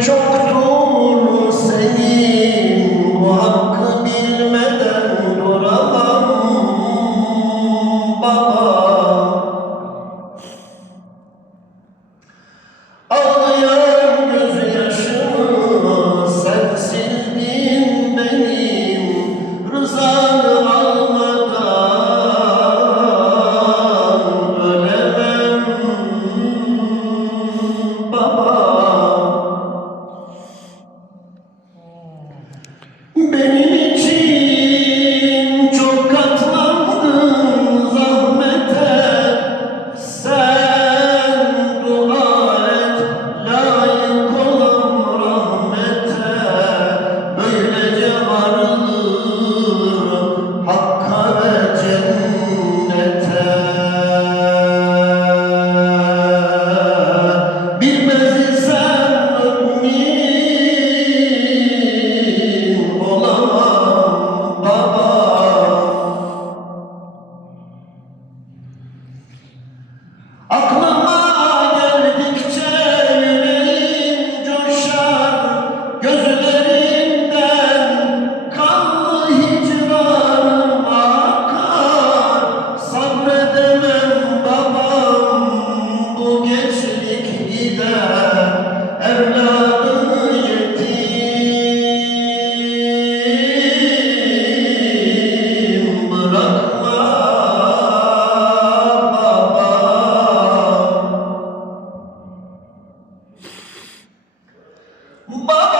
Çoktur senin bu hakkı bilmeden Benny Mom!